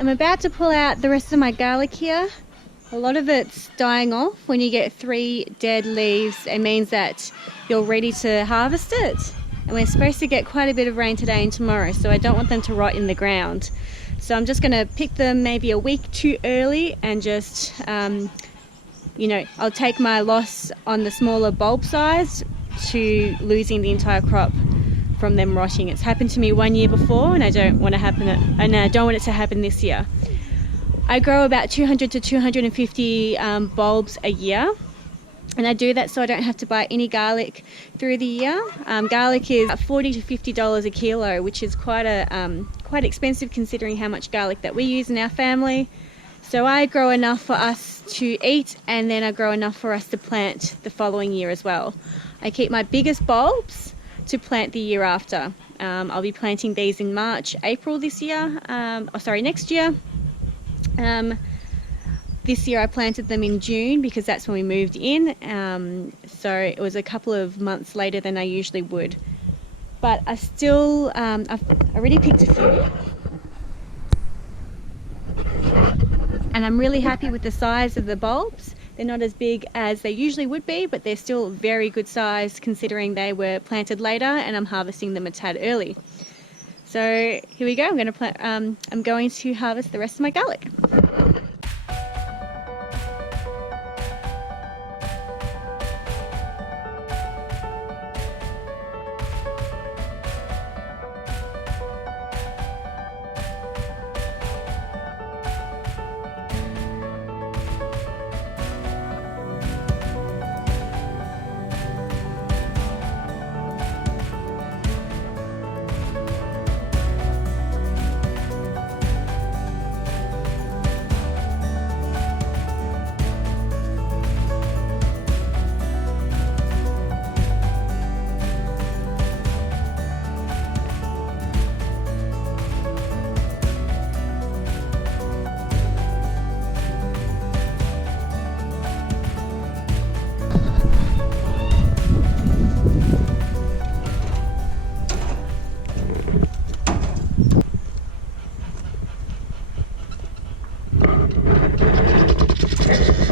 I'm about to pull out the rest of my garlic here. A lot of it's dying off. When you get 3 dead leaves, it means that you're ready to harvest it. And we're supposed to get quite a bit of rain today and tomorrow, so I don't want them to rot in the ground. So I'm just going to pick them maybe a week too early and just, you know, I'll take my loss on the smaller bulb size to losing the entire crop from them rotting. It's happened to me 1 year before, and I don't want it to happen this year. I grow about 200 to 250 bulbs a year, and I do that so I don't have to buy any garlic through the year. Garlic is $40 to $50 a kilo, which is quite expensive considering how much garlic that we use in our family. So I grow enough for us to eat, and then I grow enough for us to plant the following year as well. I keep my biggest bulbs to plant the year after. I'll be planting these in March, April next year. This year I planted them in June because that's when we moved in, so it was a couple of months later than I usually would. But I still, I've already picked a few, and I'm really happy with the size of the bulbs. They're not as big as they usually would be, but they're still very good size considering they were planted later and I'm harvesting them a tad early. So here we go. I'm going to harvest the rest of my garlic.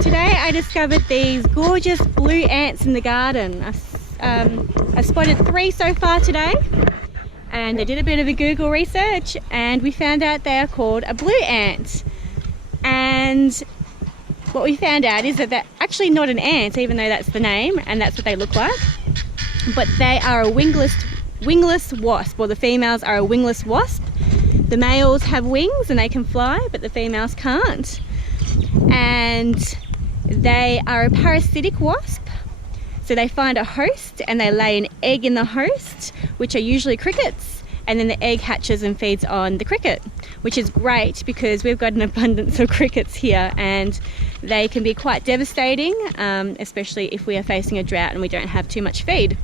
Today I discovered these gorgeous blue ants in the garden. I spotted 3 so far today, and I did a bit of a Google research and we found out they are called a blue ant. And what we found out is that they're actually not an ant, even though that's the name and that's what they look like, but they are a wingless wasp, or the females are a wingless wasp. The males have wings and they can fly, but the females can't. And they are a parasitic wasp, so they find a host and they lay an egg in the host, which are usually crickets, and then the egg hatches and feeds on the cricket, which is great because we've got an abundance of crickets here and they can be quite devastating, especially if we are facing a drought and we don't have too much feed.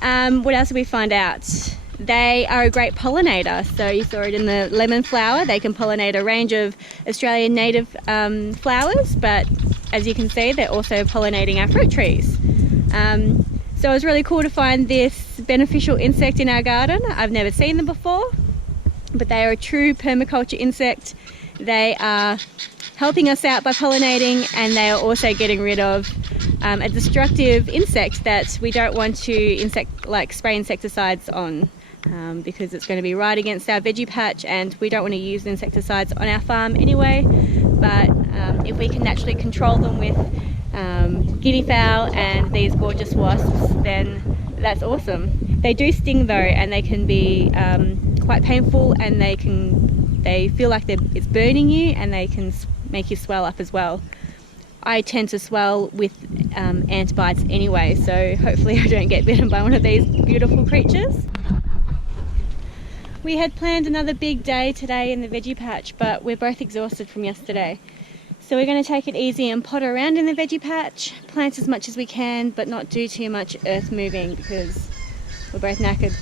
What else did we find out? They are a great pollinator, so you saw it in the lemon flower. They can pollinate a range of Australian native flowers, but as you can see, they're also pollinating our fruit trees. So it was really cool to find this beneficial insect in our garden. I've never seen them before, but they are a true permaculture insect. They are helping us out by pollinating, and they are also getting rid of a destructive insect that we don't want to spray insecticides on. Because it's going to be right against our veggie patch, and we don't want to use insecticides on our farm anyway. But if we can naturally control them with guinea fowl and these gorgeous wasps, then that's awesome. They do sting though, and they can be quite painful, and they feel like it's burning you, and they can make you swell up as well. I tend to swell with ant bites anyway, so hopefully I don't get bitten by one of these beautiful creatures. We had planned another big day today in the veggie patch, but we're both exhausted from yesterday. So we're going to take it easy and potter around in the veggie patch, plant as much as we can, but not do too much earth moving because we're both knackered.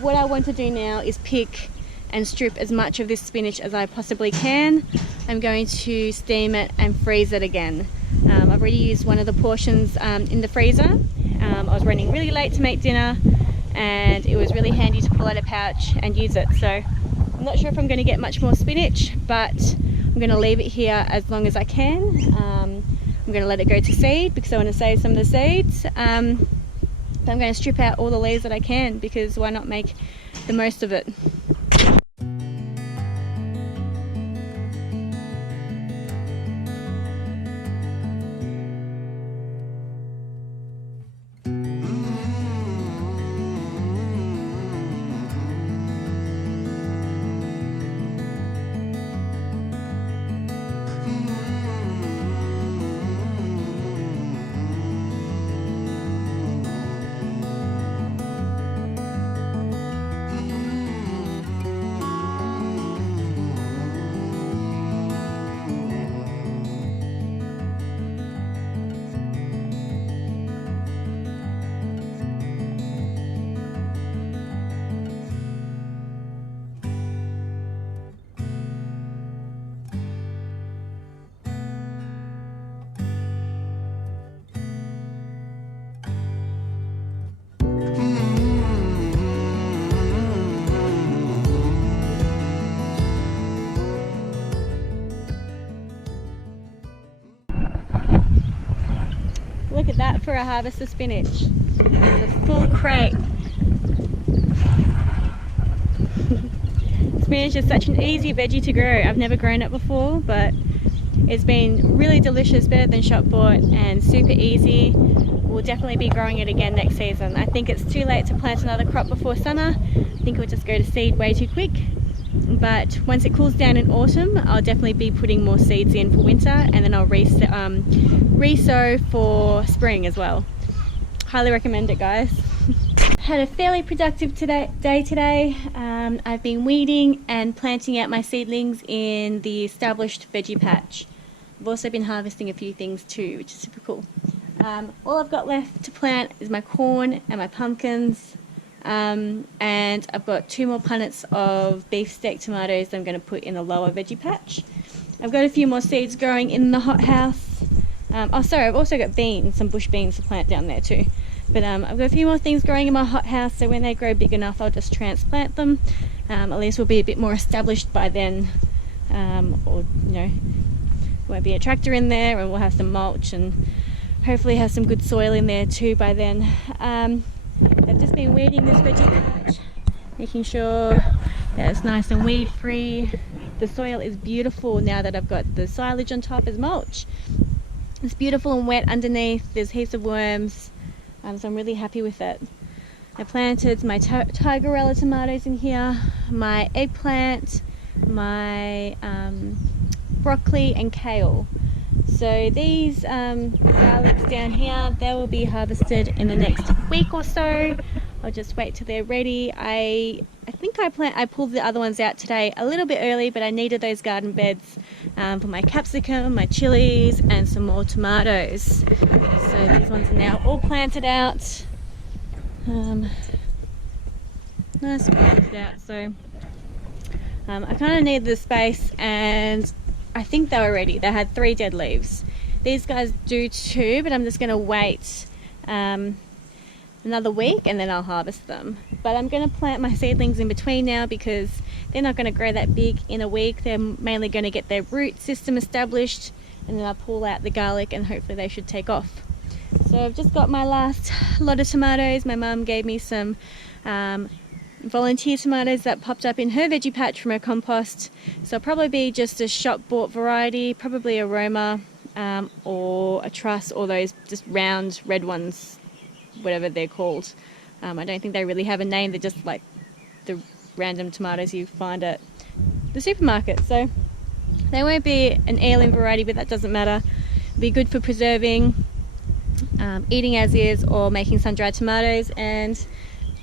What I want to do now is pick and strip as much of this spinach as I possibly can. I'm going to steam it and freeze it again. I've already used one of the portions in the freezer. I was running really late to make dinner, and it was really handy to pull out a pouch and use it. So I'm not sure if I'm going to get much more spinach, but I'm going to leave it here as long as I can. I'm going to let it go to seed because I want to save some of the seeds. But I'm going to strip out all the leaves that I can, because why not make the most of it. Look at that for a harvest of spinach. It's a full crate. Spinach is such an easy veggie to grow. I've never grown it before, but it's been really delicious, better than shop bought, and super easy. We'll definitely be growing it again next season. I think it's too late to plant another crop before summer. I think it'll just go to seed way too quick. But once it cools down in autumn, I'll definitely be putting more seeds in for winter, and then I'll re-sow for spring as well. Highly recommend it, guys. Had a fairly productive day today. I've been weeding and planting out my seedlings in the established veggie patch. I've also been harvesting a few things too, which is super cool. All I've got left to plant is my corn and my pumpkins. And I've got 2 more punnets of beefsteak tomatoes that I'm going to put in the lower veggie patch. I've got a few more seeds growing in the hothouse. Oh sorry, I've also got beans, some bush beans to plant down there too. But I've got a few more things growing in my hothouse, so when they grow big enough I'll just transplant them. At least we'll be a bit more established by then. Or, you know, won't be a tractor in there, and we'll have some mulch and hopefully have some good soil in there too by then. I've just been weeding this veggie patch, making sure that it's nice and weed free. The soil is beautiful now that I've got the silage on top as mulch. It's beautiful and wet underneath. There's heaps of worms, so I'm really happy with it. I planted my tigerella tomatoes in here, my eggplant, my broccoli and kale. So these garlics down here, they will be harvested in the next week or so. I'll just wait till they're ready. I think I pulled the other ones out today a little bit early, but I needed those garden beds for my capsicum, my chilies, and some more tomatoes. So these ones are now all planted out. Nice planted out. So I kind of need the space, and I think they were ready. They had 3 dead leaves. These guys do too, but I'm just going to wait another week and then I'll harvest them. But I'm going to plant my seedlings in between now, because they're not going to grow that big in a week. They're mainly going to get their root system established, and then I'll pull out the garlic and hopefully they should take off. So I've just got my last lot of tomatoes. My mum gave me some volunteer tomatoes that popped up in her veggie patch from her compost. So it'll probably be just a shop bought variety, probably a Roma or a truss, or those just round red ones, whatever they're called. I don't think they really have a name. They're just like the random tomatoes you find at the supermarket. So they won't be an heirloom variety, but that doesn't matter. It'll be good for preserving, eating as is, or making sun-dried tomatoes. And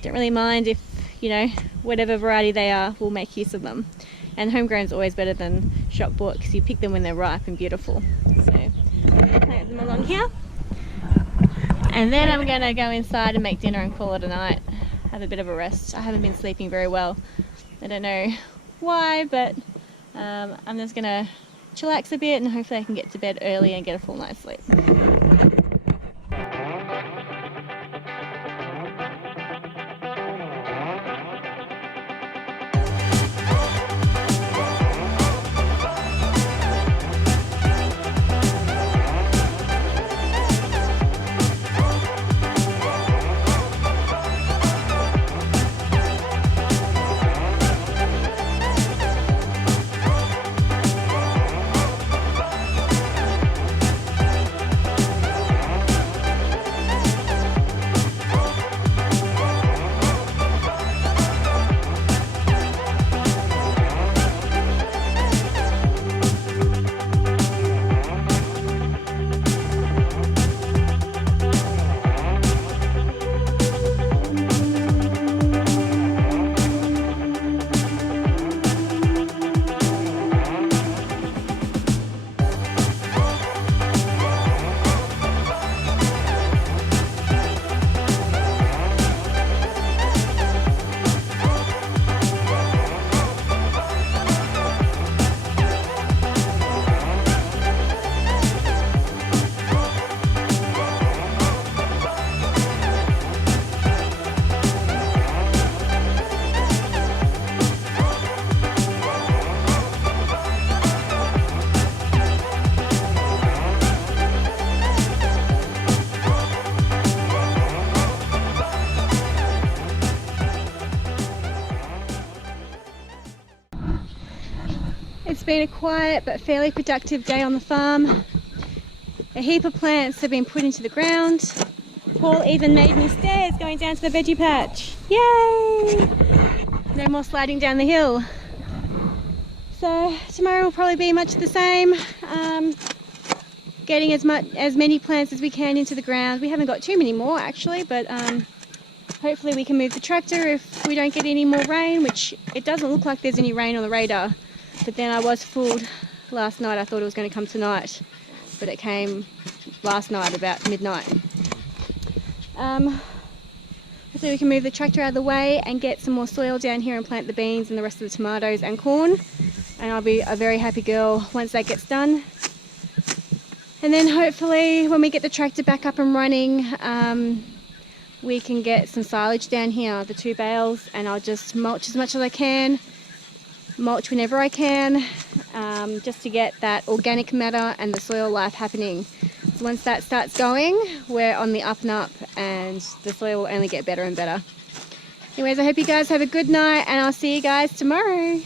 don't really mind if, you know, whatever variety they are, we'll make use of them. And homegrown is always better than shop bought, because you pick them when they're ripe and beautiful. So I'm going to plant them along here, and then I'm going to go inside and make dinner and call it a night. Have a bit of a rest. I haven't been sleeping very well. I don't know why, but I'm just going to chillax a bit, and hopefully I can get to bed early and get a full night's sleep. been a quiet but fairly productive day on the farm. A heap of plants have been put into the ground. Paul even made me stairs going down to the veggie patch. Yay! No more sliding down the hill. So tomorrow will probably be much the same. Getting as many plants as we can into the ground. We haven't got too many more actually, but hopefully we can move the tractor if we don't get any more rain, which it doesn't look like there's any rain on the radar. But then I was fooled last night. I thought it was going to come tonight, but it came last night about midnight. Hopefully we can move the tractor out of the way and get some more soil down here and plant the beans and the rest of the tomatoes and corn. And I'll be a very happy girl once that gets done. And then hopefully when we get the tractor back up and running, we can get some silage down here, the 2 bales, and I'll just mulch as much as I can, mulch whenever I can, just to get that organic matter and the soil life happening. So once that starts going, we're on the up and up, and the soil will only get better and better. Anyways, I hope you guys have a good night, and I'll see you guys tomorrow.